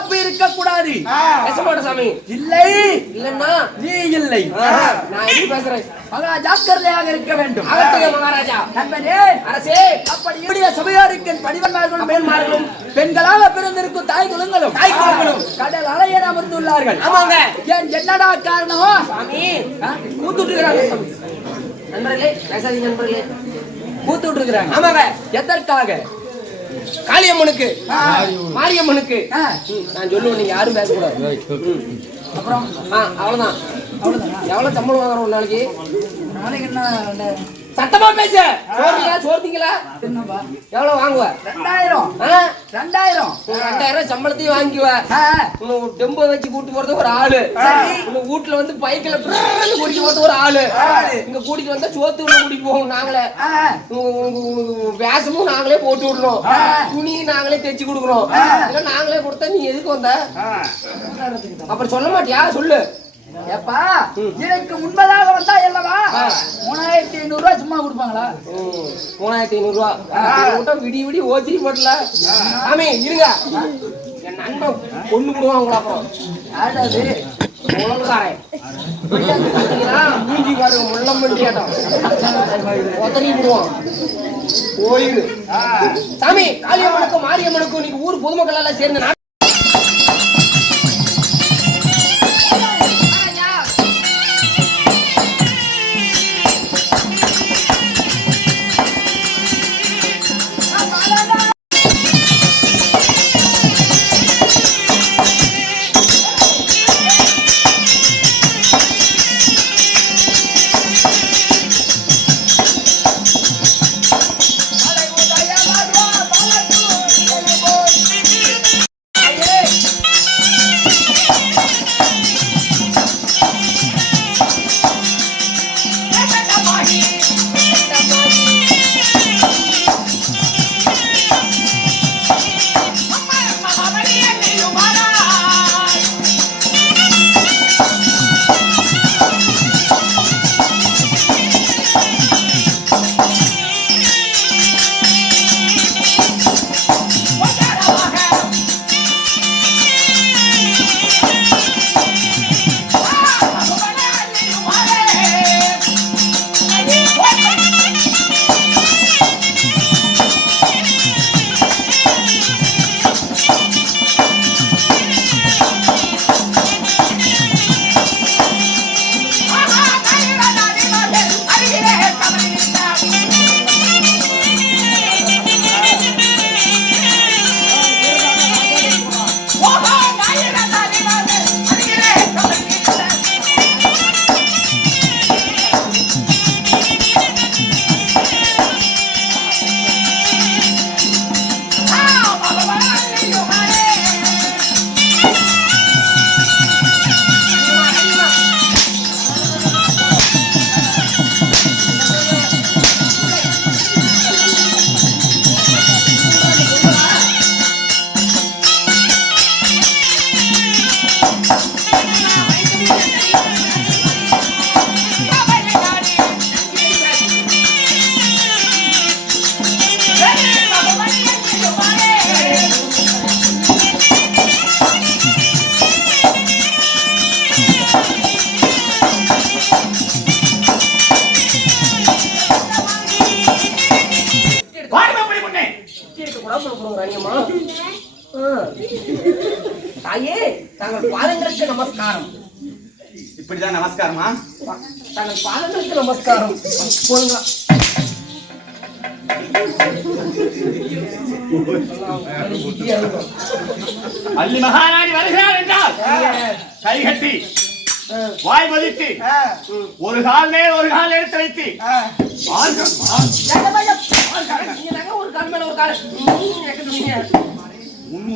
பொல்லாப்பு இருக்க கூடாது. சாமி இல்லை இல்லன்னா நீ இல்லை. நான் எப்படி பேசுறேன்? மகா ஜாக்கிரதையாக இருக்க வேண்டும். மகாராஜா நண்பனே அரசே, அப்படி இப்படிய சபையாருக்கு படிவன்மார்களும் பெண்களாக பிறந்திருக்கும் தாய் குலங்களும் கடல் அலையர் அமர்ந்துள்ளார்கள். ஆமாங்க. ஏன் என்னடா காரணம்? சாமி கூத்துட்டு இருக்கிறாங்க. நண்பர்களே பேசாதீங்க நண்பர்களே. கூத்துட்டு இருக்கிறாங்க. ஆமாங்க. எதற்காக? காளியம்மனுக்கு மாரியம்மனுக்கு நான் சொல்லுவேன், நீங்க யாரும் பேசக்கூடாது. அப்புறம் அவ்வளவுதான். எவ்வளவு சம்பளம் வாங்குறோம் ஒரு நாளைக்கு? நாளைக்கு என்ன சத்தமா பேச. சோர்த்தீங்களா? எவ்வளவு வாங்குவ? 2000 2000 சம்பளத்தையும் வாங்கிக்குவ. டெம்போ வச்சு கூட்டு போறது ஒரு ஆளு, வீட்டுல வந்து பைக்கில கூட்டிட்டு போறது ஒரு ஆளு, இங்க கூட்டிட்டு வந்தா சோத்து கூட்டிட்டு போகணும் நாங்களே. வேஷமும் நாங்களே போட்டு விடணும், துணியும் நாங்களே தைச்சு கொடுக்கணும். நாங்களே கொடுத்தா நீ எதுக்கு வந்த? அப்புறம் சொல்ல மாட்டியா? சொல்லு. ஏப்பா, எனக்கு முன்பதாக வந்தா அல்லவா 3500 ரூபாய் சும்மா கொடுப்பாங்களா? 3500 ரூபாய் விடி விடி ஓத்திரி போட்டல. சாமி இருங்க, என் நண்பன் பொண்ணு கொடுவாங்களா? அப்புறம் ஆடாது உலகாரன் மூஞ்சி பாருங்க, முள்ளம் பண்ணியாட்டம் ஒத்தரி விடுவான் கோயில். சாமி காளியம்மனுக்கும் மாரியம்மனுக்கும் நீங்க ஊர் பொதுமக்கள் எல்லாம் சேர்ந்து தாயே தங்கள் பாதங்களுக்கு நமஸ்காரம். இப்படிதான் நமஸ்காரமா? தங்கள் பாதங்களுக்கு நமஸ்காரம். போங்க. அள்ளி மகாராணி வருகிறார் என்றால் கைகட்டி வாய் மதித்து ஒரு கால் மேல் ஒரு கால் எடுத்து வைத்து ஒரு கால் மேல ஒரு கால்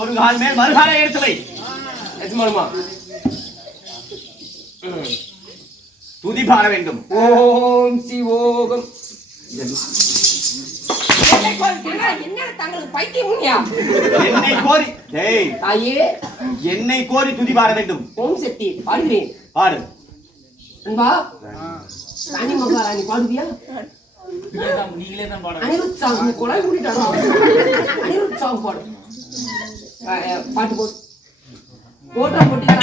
ஒரு கால் மேல் மறுகாலை எடுத்து வை. துதி பாட வேண்டும். ஓம் சிவோகம். என்னை கோரி தாயே என்னை கோரி துதி பாட வேண்டும். ஓம் சக்தி பாடுகிறேன். பாடு. அன்பா ராணி மகாராணி பாடுவியா? நீங்களே தான் பாட. அனிருத் சாங் கொலை கூட்டிட்டாங்க. அனிருத் சாங் பாடு. பாட்டு போடு. போட்டா போட்டியா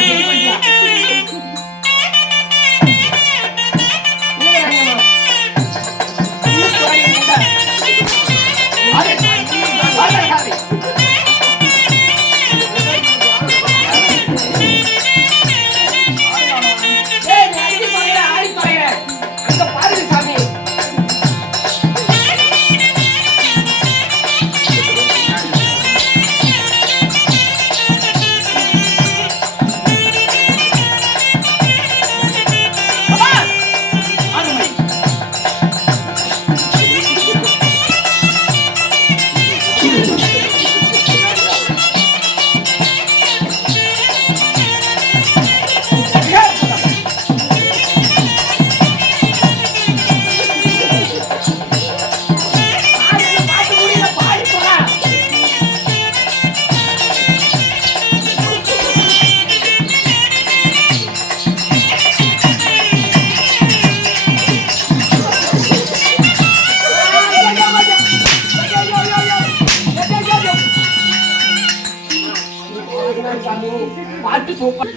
பாட்டு சூப்பர்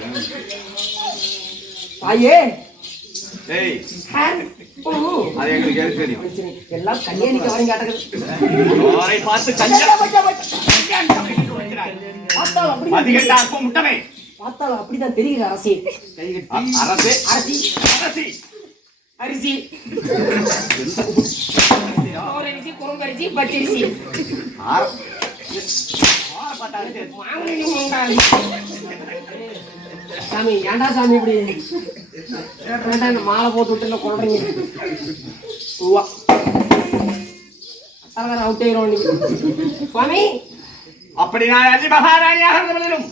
தாயே ஏய் ஹேண்ட் அது எங்களுக்கு எது தெரியும் எல்லாம் கல்யாணிக்கு வரீங்க அவரை பார்த்து அதிகட்டாக்கும் முட்டமே பார்த்தாலும் அப்படிதான் தெரியுது அரசி அரசே அரிசி அரசி அரிசி அரிசி குறும்பரிசி பச்சரிசி சாமி ஏன்டா சாமி இப்படி ஏன்டா இந்த மாலை போட்டு விட்டு கொள்றீங்க அவுட் ஆயிரும் சுவாமி அப்படி நான் அள்ளி மகாராணியாக இருந்தவர்களும்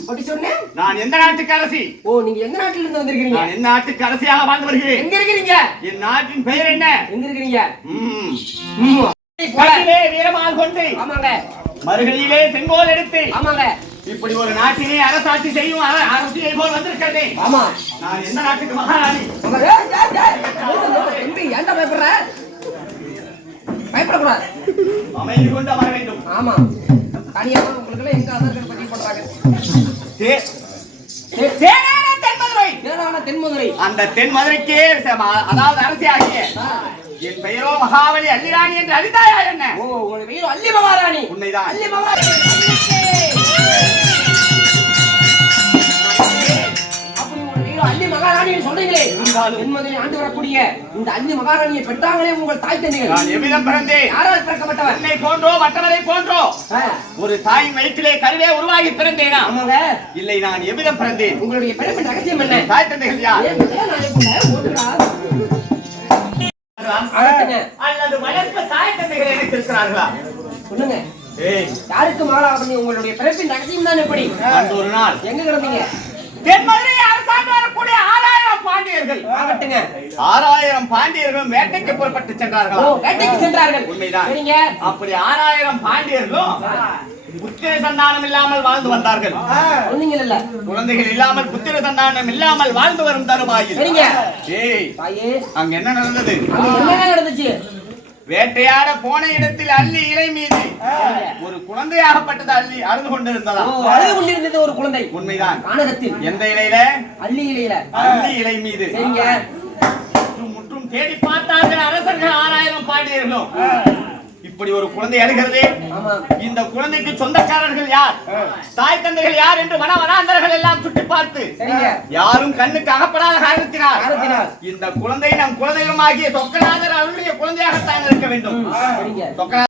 அப்படி சொன்னேன் நான் எந்த நாட்டுக்கு அரசி ஓ நீங்க எந்த நாட்டில இருந்து வந்திருக்கீங்க நான் எந்த நாட்டுக்கு அரசியாக வாழ்ந்து வருகிறேன் எங்க இருக்கிறீங்க என் நாட்டின் பெயர் என்ன எங்க இருக்கிறீங்க பட்டிலே வீரமால் கொண்டு ஆமாங்க மறுகளிலே செங்கோல் எடுத்து ஆமாங்க இப்படி ஒரு நாட்டினை அரசாட்சி செய்யும் அரசியை போல் வந்திருக்கிறதே ஆமா நான் எந்த நாட்டுக்கு மகாராணி ஏன்டா பயப்படுற பயப்படக்கூடாது அமைதி கொண்டு அமர வேண்டும் ஆமா தனியா உங்களுக்கு எல்லாம் எங்க ஆதார் கார்டு பதிவு பண்றாங்க தென்மதுரை அந்த தென்மதுரைக்கே அதாவது அரசி ஆகிய என் பெயரோ மகாவலி அள்ளிராணி என்று அறிந்தாயா என்ன ஓ உங்க பெயரோ அள்ளி மகாராணி உண்மைதான் அள்ளி மகாராணி அப்படி உங்க பெயரோ அள்ளி மகாராணி சொல்றீங்களே தென்மதுரை ஆண்டு வரக்கூடிய இந்த அள்ளி மகாராணியை பெற்றாங்களே உங்கள் தாய் தந்தைகள் நான் எவ்விதம் பிறந்தேன் யாரால் பிறக்கப்பட்டவர் என்னை போன்றோ மற்றவரை போன்றோ ஒரு தாயின் வயிற்றிலே கருவே உருவாகி பிறந்தேனா ஆமாங்க இல்லை நான் எவ்விதம் பிறந்தேன் உங்களுடைய பிறப்பின் ரகசியம் என்ன தாய் தந்தைகள் யார் அல்லது வளர்ப்பு தாய் தந்தைகள் எனக்கு இருக்கிறார்களா சொல்லுங்க ஏய் யாருக்கு மகளா பண்ணி உங்களுடைய பிறப்பின் ரகசியம் தான் எப்படி அந்த ஒரு நாள் எங்க கிடந்தீங்க தென்மதுரை அரசாண்டு வரக்கூடிய 6000 பாண்டியர்கள் ஆகட்டுங்க 6000 பாண்டியர்களும் வேட்டைக்கு புறப்பட்டு சென்றார்கள் ஓ வேட்டைக்கு சென்றார்கள் உண்மைதான் சரிங்க அப்படி 6000 பாண்டியர்களும் புத்திர சந்தானம் இல்லாமல் வாழ்ந்து வந்தார்கள் சொன்னீங்கல்ல குழந்தைகள் இல்லாமல் புத்திர சந்தானம் இல்லாமல் வாழ்ந்து வரும் தருவாயில் சரிங்க ஏய் தாயே அங்க என்ன நடந்தது அங்க என்ன நடந்துச்சு வேட்டையாட போன இடத்தில் அள்ளி இலை மீது ஒரு குழந்தையாகப்பட்டது அள்ளி அழுது கொண்டிருந்ததா அழுது கொண்டிருந்தது ஒரு குழந்தை உண்மைதான் கானகத்தில் எந்த இலையில அள்ளி இலையில அள்ளி இலை மீது சரிங்க முற்றும் தேடி பார்த்தார்கள் அரசர்கள் 6000 பாண்டியர்களும் இப்படி ஒரு குழந்தை அழுகிறது இந்த குழந்தைக்கு சொந்தக்காரர்கள் யார் தாய் தந்தைகள் யார் என்று வனாந்தர்கள் எல்லாம் சுட்டி பார்த்து யாரும் கண்ணுக்கு அகப்படாத காரணத்தினால் இந்த குழந்தை நம் குலதெய்வமாகிய சொக்கநாதர் அவருடைய குழந்தையாகத்தான் இருக்க வேண்டும்.